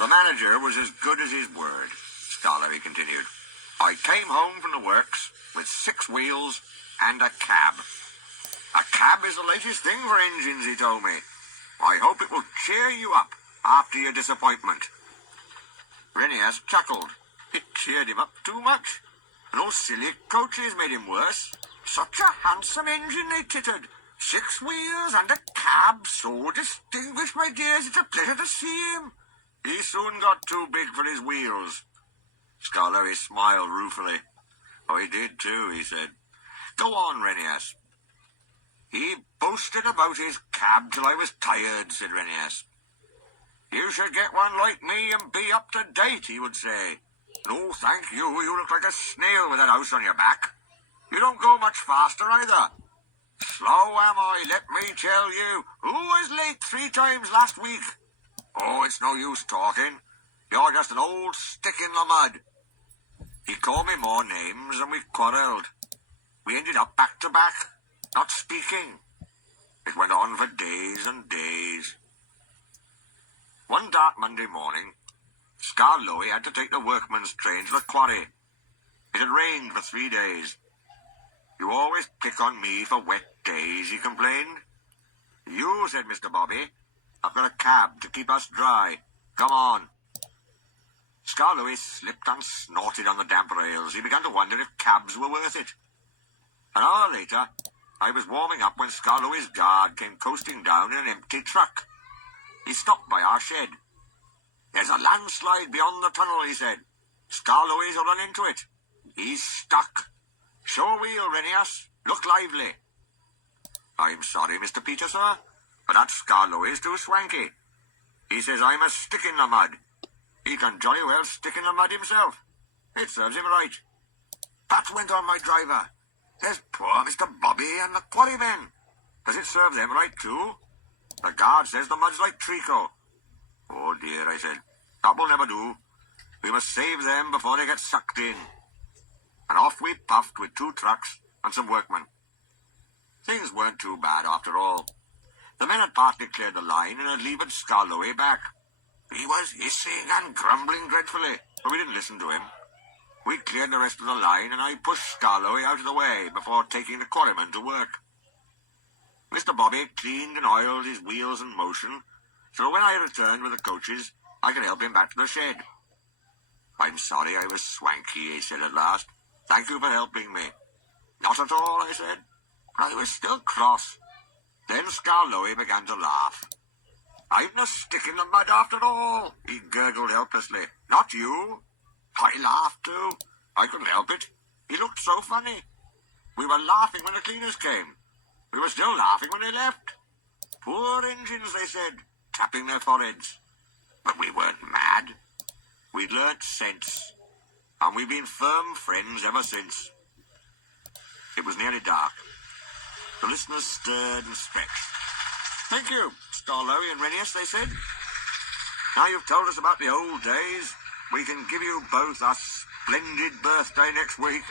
The manager was as good as his word, Skarloey continued. I came home from the works with 6 wheels and a cab. A cab is the latest thing for engines, he told me. I hope it will cheer you up after your disappointment. Rheneas chuckled. It cheered him up too much. And those silly coaches made him worse. Such a handsome engine, they tittered. 6 wheels and a cab so distinguished, my dears, it's a pleasure to see him. He soon got too big for his wheels. Skarloey smiled ruefully. Oh, he did too, he said. Go on, Rheneas. He boasted about his cab till I was tired, said Rheneas. You should get one like me and be up to date, he would say. No, thank you. You look like a snail with that house on your back. You don't go much faster either. Slow am I, let me tell you. Who was late 3 times last week? Oh, it's no use talking. You're just an old stick in the mud. He called me more names and we quarrelled. We ended up back to back, not speaking. It went on for days and days. One dark Monday morning, Skarloey had to take the workman's train to the quarry. It had rained for 3 days. You always pick on me for wet days, he complained. You, said Mr. Bobby. I've got a cab to keep us dry. Come on. Skarloey slipped and snorted on the damp rails. He began to wonder if cabs were worth it. An hour later, I was warming up when Skarloey's guard came coasting down in an empty truck. He stopped by our shed. There's a landslide beyond the tunnel, he said. Skarloey's run into it. He's stuck. Show a wheel, Rheneas. Look lively. I'm sorry, Mr. Peter, sir, but that Skarloey's too swanky. He says I'm a stick in the mud. He can jolly well stick in the mud himself. It serves him right. Pat went on my driver. There's poor Mr. Bobby and the quarrymen. Does it serve them right too? The guard says the mud's like treacle. Oh dear, I said. That will never do. We must save them before they get sucked in. And off we puffed with 2 trucks and some workmen. Things weren't too bad after all. The men had partly cleared the line and had levered Skarloey back. He was hissing and grumbling dreadfully, but we didn't listen to him. We cleared the rest of the line and I pushed Skarloey out of the way before taking the quarrymen to work. Mr. Bobby cleaned and oiled his wheels in motion, so when I returned with the coaches, I could help him back to the shed. I'm sorry I was swanky, he said at last. Thank you for helping me. Not at all, I said. I was still cross. Then Skarloey began to laugh. I'm no stick in the mud after all, he gurgled helplessly. Not you. I laughed too. I couldn't help it. He looked so funny. We were laughing when the cleaners came. We were still laughing when they left. Poor engines, they said, tapping their foreheads. But we weren't mad. We'd learnt sense, and we've been firm friends ever since. It was nearly dark. The listeners stirred and stretched. Thank you, Skarloey and Rheneas, they said. Now you've told us about the old days, we can give you both a splendid birthday next week.